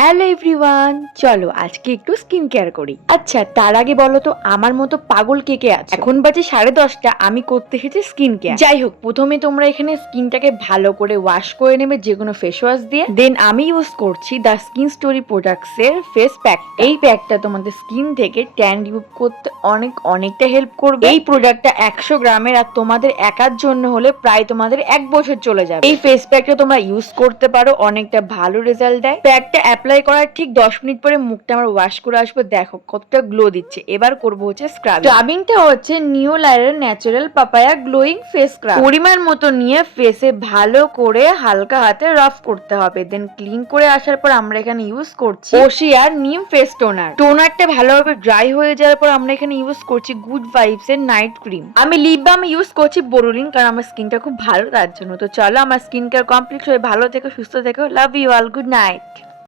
Hello everyone, চলো আজকে একটু স্কিন কেয়ার করি। আচ্ছা, তার আগে বলো তো আমার মতো পাগল কে কে আছে? এখন বাজে 10:30, আমি করতে এসেছি স্কিন কেয়ার। যাই হোক, প্রথমে তোমরা এখানে স্কিনটাকে ভালো করে ওয়াশ করে নেবে যে কোনো ফেস ওয়াশ দিয়ে। দেন আমি ইউজ করছি দ্য স্কিন স্টোরি প্রোডাক্টস এর ফেস প্যাক। এই প্যাকটা তোমাদের স্কিন থেকে ট্যান রিমুভ করতে অনেকটা হেল্প করবে। এই প্রোডাক্টটা 100 গ্রামের, আর তোমাদের একার জন্য হলে প্রায় তোমাদের 1 বছর চলে যাবে। এই ফেস প্যাকটা তোমরা ইউজ করতে পারো, অনেকটা ভালো রেজাল্ট দেয়। প্যাকটা অ্যাপ্লাই করার ঠিক 10 মিনিট পরে মুখটা আমার ওয়াশ করে আসবো, দেখো কতটা গ্লো দিচ্ছে। এবার করবো হচ্ছে স্ক্রাবিংটা হচ্ছে new লাইরের natural papaya glowing face scrub. পরিমাণ মতো নিয়ে ফেসে ভালো করে হালকা হাতে রাফ করতে হবে। দেন ক্লিন করে আসার পর আমরা এখানে ইউজ করছি ওশিয়ার নিম ফেস টোনারটা ভালোভাবে ড্রাই হয়ে যাওয়ার পর আমরা এখানে ইউজ করছি গুড ভাইবস এর নাইট ক্রিম। আমি লিপ বাম ইউজ করছি বোরোলিন, কারণ আমার স্কিনটা খুব ভালো তার জন্য। তো চলো, আমার স্কিন কেয়ার কমপ্লিট হয়ে ভালো থেকো, সুস্থ থেকো, love you all, good night.